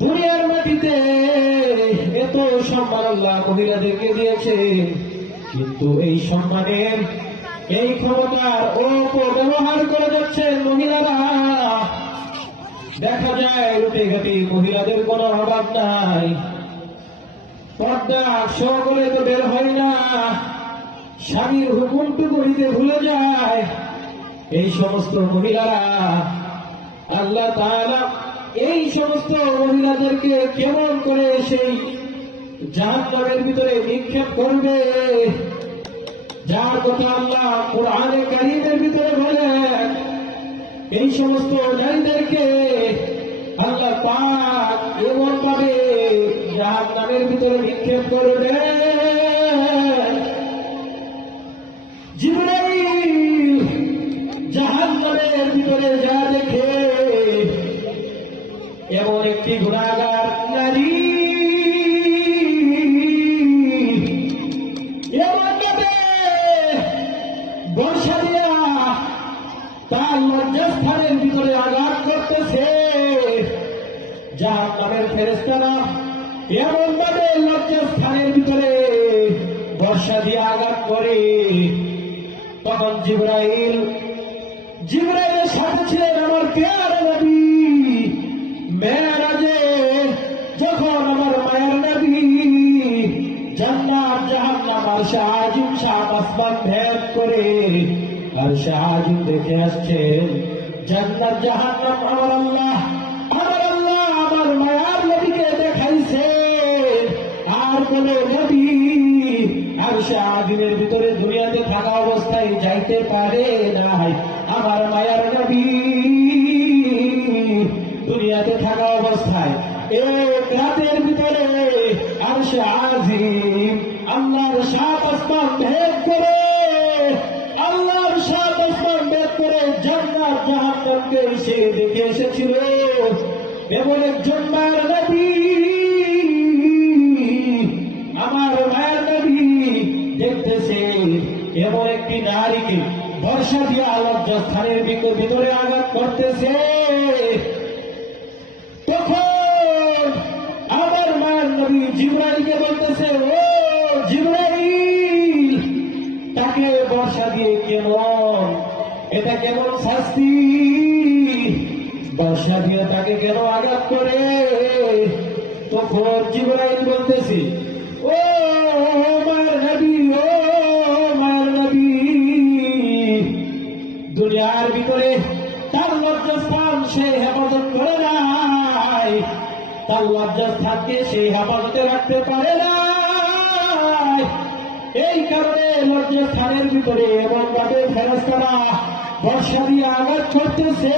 দুনিয়ার মাটিতে এত সম্মান আল্লাহ মহিলাদেরকে দিয়েছে। কিন্তু এই সম্মানের, এই ক্ষমতার অপব্যবহার করে যাচ্ছেন মহিলারা। দেখা যায় রুটে ঘাটি মহিলাদের কোনো অভাব নাই। পর্দা সকলে তো বের হয় না। স্বামীর হুকুমটুকু নিতে ভুলে যায়। এই সমস্ত মহিলারা আল্লাহ তাআলা এই সমস্ত মহিলাদেরকে কেমন করে সেই জাহান্নামের ভিতরে নিক্ষেপ করবে? যার কথা আল্লাহ কোরআনে কারিমের ভিতরে বলেন এই সমস্ত নারীদেরকে আল্লাহ পাক এমন ভাবে জাহান্নামের ভিতরে নিক্ষেপ করবে। জিবরাইল জাহান্নামের ভিতরে যা দেখে এমন একটি গুণাগার নারী। আঘাত করতেছে। যার নামের ফেরেস্তারা এমন ভাবে লজ্জাস্থানের ভিতরে আঘাত করে। তখন জিব্রাইল জিব্রাইলের আর শাহাজুম শাহ আসমান ভেদ করে আর শাহাজুম দেখে আসছেন জান্নাত, জাহান্নাম, আমার আল্লাহ আমার আল্লাহ, আমার মায়ার নবীকে দেখাইছে। আর কোন নবী আর ভিতরে দুনিয়াতে থাকা অবস্থায় যাইতে পারে নাই। আমার মায়ার নবী দুনিয়াতে থাকা অবস্থায়। এক রাতের ভিতরে আর আজিম আল্লাহর সাত আসমান ভেদ করে, আল্লাহর সাত আসমান ভেদ করে জান্নাত জাহান্নামকে সে দেখে এসেছিল। এমন একজন মায়ের নবী, আমার মায়ের নবী দেখতেছে, এমন একটি নারীকে বর্ষা দিয়ে আলজ্জ স্থানের ভিতরে আঘাত করতেছে। তাকে বর্ষা দিয়ে কেমন? এটা কেমন শাস্তি? বর্ষা দিয়ে তাকে কেন আঘাত করে? তখন জিব্রাইল বলতেছে, ও মায়ের ও মায়ের দুনিয়ার ভিতরে তার লজ্জাস্থান সে হেফাজত করে নাই। তার লজ্জাস্থানকে সে হেফাজতে রাখতে পারে নাই। এই কারণে লজ্জাস্থানের ভিতরে এমন ভাবে ফেরস্তারা বর্ষা দিয়ে আঘাত করতেছে।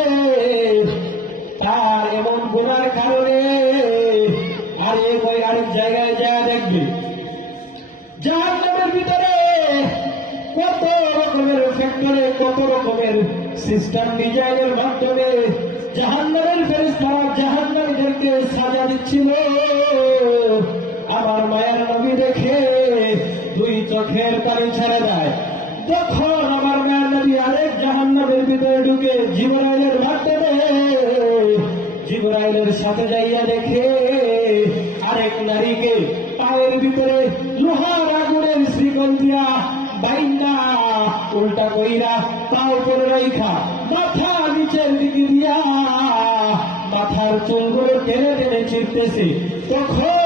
তার এমন গুণার কারণে আর এক ওই আরেক জায়গায় যা দেখবে। জাহান্নামের ভিতরে কত রকমের ফ্যাক্টরে কত রকমের সিস্টেম ডিজাইনের মাধ্যমে জাহান্নামের ফেরেস্তারা জাহান্নামীদেরকে সাজা দিচ্ছিল। আমার মায়ের নবী দেখে চোখের পানি ছেড়ে দেয়। তখন আমার মায়ের নবী আরেক জাহান্নামের ভিতরে ঢুকে জীবনাইলের মাধ্যমে জিবরাইলের সাথে যাইয়া দেখে আরেক নারীকে পায়ের ভিতরে লোহার আগুনের শ্রীকল দিয়া বাইন্দা, উল্টা কইরা পাও করে রাইখা, মাথা নিচের দিকে দিয়া মাথার চুলগুলো টেনে টেনে চিরতেছে তখন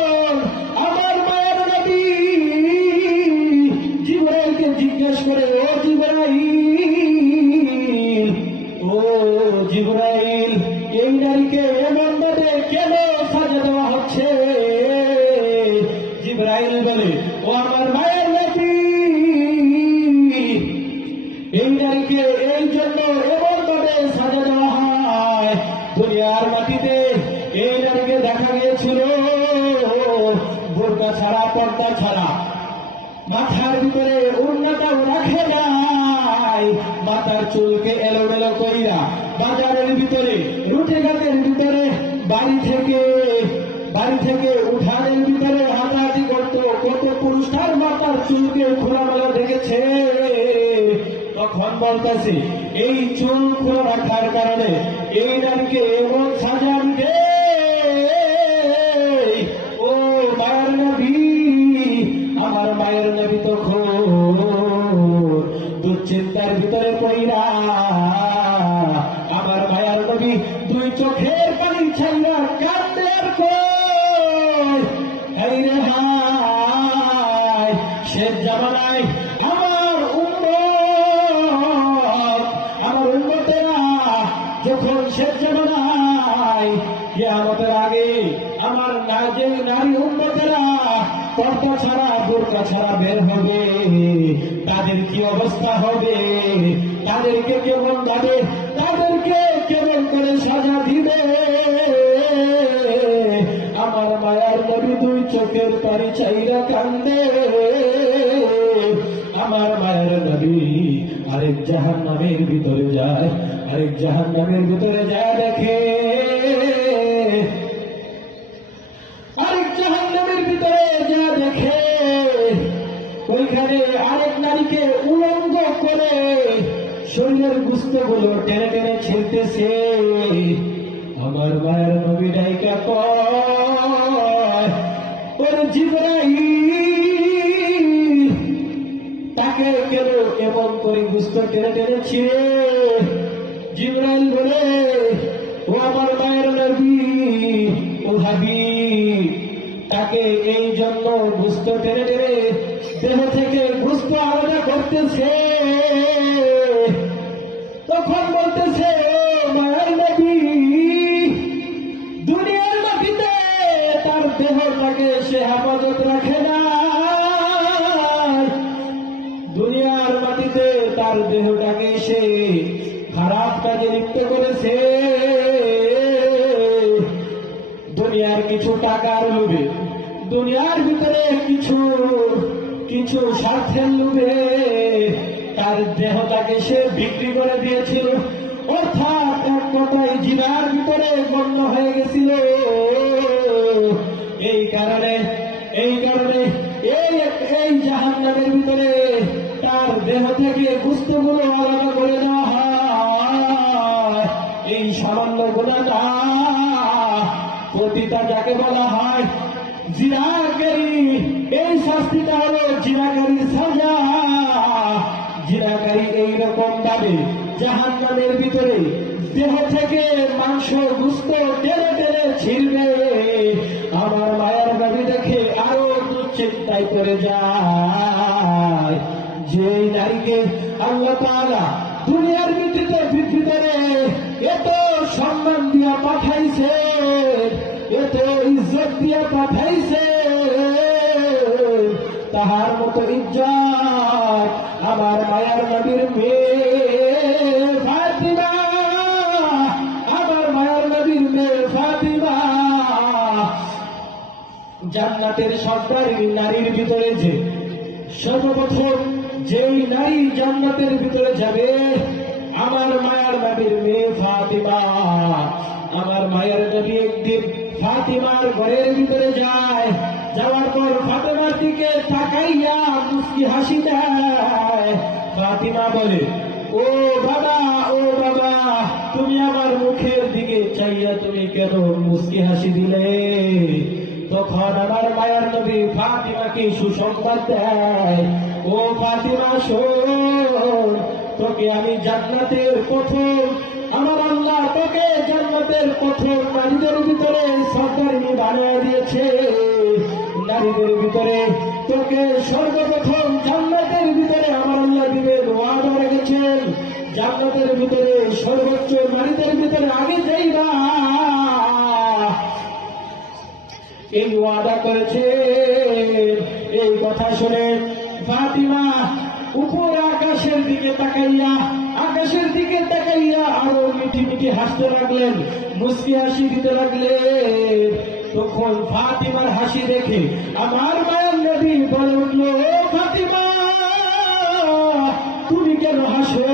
মাথার ভিতরে উন্নতাও রাখে নাই। মাথার চুলকে এলোমেলো করিয়া বাজারের ভিতরে রুটে ঘাটের ভিতরে, বাড়ি থেকে বাড়ি থেকে উঠানের ভিতরে হাতাহাতি করত, কত পুরুষ তার মাথার চুলকে খোলামেলা দেখেছে। তখন বলতেছে, এই চুল খোলা রাখার কারণে এই নারীকে এমন সাজা দিবে কান্দের কই? এই রে হায় শেষ জামানায় আমার উম্মত। আমার উম্মতেরা যখন শেষ জামানায় কিয়ামতের আগে আমার যে নারী উম্মতেরা পর্দা ছাড়া, বোরকা ছাড়া বের হবে, তাদের কি অবস্থা হবে? তাদেরকে কেমন ভাবে তাদেরকে কেমন করে সাজা দিবে? আমার মায়ার নবী দুই চোখের পানি চাইরা কান্দে। আমার মায়ের নবী আরেক জাহান নামের ভিতরে যায়, আরেক জাহান নামের ভিতরে যায় দেখে। গুলো টেনে টেনে ছেড়তেছে আমার মায়ের নবী নায়িকা ওর তাকে কেন এমন করে টেনে টেনে বলে, ও আমার মায়ের নবী, ও হাবি তাকে এই জন্য গুস্ত টেনে টেনে দেহ থেকে গুস্ত আলাদা করতেছে। তখন বলতেছে মায়ের নবী দুনিয়ার মাটিতে তার দেহটাকে সে হেফাজত রাখে না। দুনিয়ার মাটিতে তার দেহটাকে সে খারাপ কাজে লিপ্ত করেছে। দুনিয়ার কিছু টাকার লোভে, দুনিয়ার ভিতরে কিছু কিছু স্বার্থের লোভে তার দেহটাকে সে বিক্রি করে দিয়েছিল। অর্থাৎ এক কথায় জীবার ভিতরে গণ্য হয়ে গেছিল। এই কারণে এই কারণে এই এই জাহান ভিতরে তার দেহ থেকে গুস্তগুলো আলাদা করে দেওয়া এই সামান্য গুণাটা পতিতা যাকে বলা হয় জিরাকারী এই শাস্তিটা হলো জিরাকারীর সাজা। জিরাকারী এইরকম ভাবে জাহান নামের ভিতরে দেহ থেকে মাংস, গুস্ত টেনে টেনে ছিড়বে। আমার মায়ের দেখে আরও দুশ্চিন্তায় করে যায়। যে নারীকে আল্লাহ দুনিয়ার ভিত্তিতে ভিত্তিতে এত সম্মান দিয়া পাঠাইছে, এত ইজ্জত দিয়া পাঠাইছে তাহার মতো ইজ্জত আমার মায়ার নবীর মেয়ে আমার মায়ার নবীর মেয়ে জান্নাতের সরকারি নারীর ভিতরে যে, সর্বপ্রথম যেই নারী জান্নাতের ভিতরে যাবে, আমার মায়ার নবীর মেয়ে ফাতিমা। আমার মায়ের নবী একদিন ফাতিমার ঘরের ভিতরে যায়। যাওয়ার পর ফাতিমার দিকে তাকাইয়া মুসকি হাসি দেয়। ফাতিমা বলে, ও বাবা ও বাবা, তুমি আমার মুখের দিকে চাইয়া তুমি কেন মুস্কি হাসি দিলে? তখন আমার মায়ের নবী ফাতিমাকে সুসংবাদ দেয়, ও ফাতিমা, শোন, তোকে আমি জান্নাতের প্রথম আমার আল্লাহ তোকে জান্নাতের প্রথম নারীদের ভিতরে সরকারি বানিয়ে দিয়েছে। নারীদের ভিতরে তোকে সর্বপ্রথম জান্নাতের ভিতরে আমার আল্লাহ দিবেন ওয়াদা রেখেছেন। জান্নাতের ভিতরে সর্বোচ্চ নারীদের ভিতরে আমি যাইবা এই ওয়াদা করেছে এই কথা শুনে ফাতিমা উপর আকাশের দিকে তাকাইয়া আকাশের দিকে তাকাইয়া আরও মিঠি মিঠি হাসতে লাগলেন, মুসকি হাসি দিতে লাগলেন। তখন ফাতিমার হাসি দেখে আমার মায়ের নবী বলে উঠল, "ও ফাতিমা, তুমি কেন হাসো?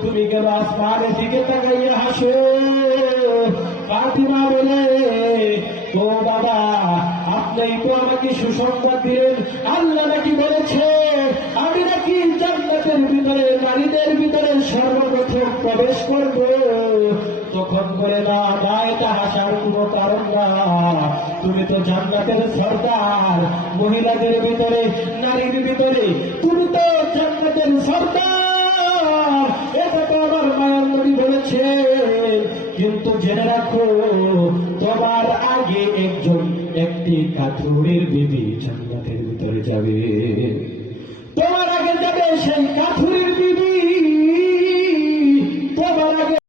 তুমি কেন আসমানের দিকে তাকাইয়া হাসো? ফাতিমা বলে আপনি তো আমাকে সুসংবাদ দিলেন। আল্লাহ নাকি বলেছে আমি নাকি জান্নাতের ভিতরে, নারীদের ভিতরে সর্বপ্রথম প্রবেশ করব। তখন করে না না, এটা হাসার কোনো কারণ না। তুমি তো জান্নাতের সর্দার, মহিলাদের ভিতরে, নারীর ভিতরে। তুমি তো জান্নাতের সর্দার। এটা তো আমার মায়ার বলেছে কিন্তু জেনে রাখো, তোমার একটি কাঠুরের বিবি জান্নাতের ভিতরে যাবে। তোমার আগে যাবে সেই কাঠুরের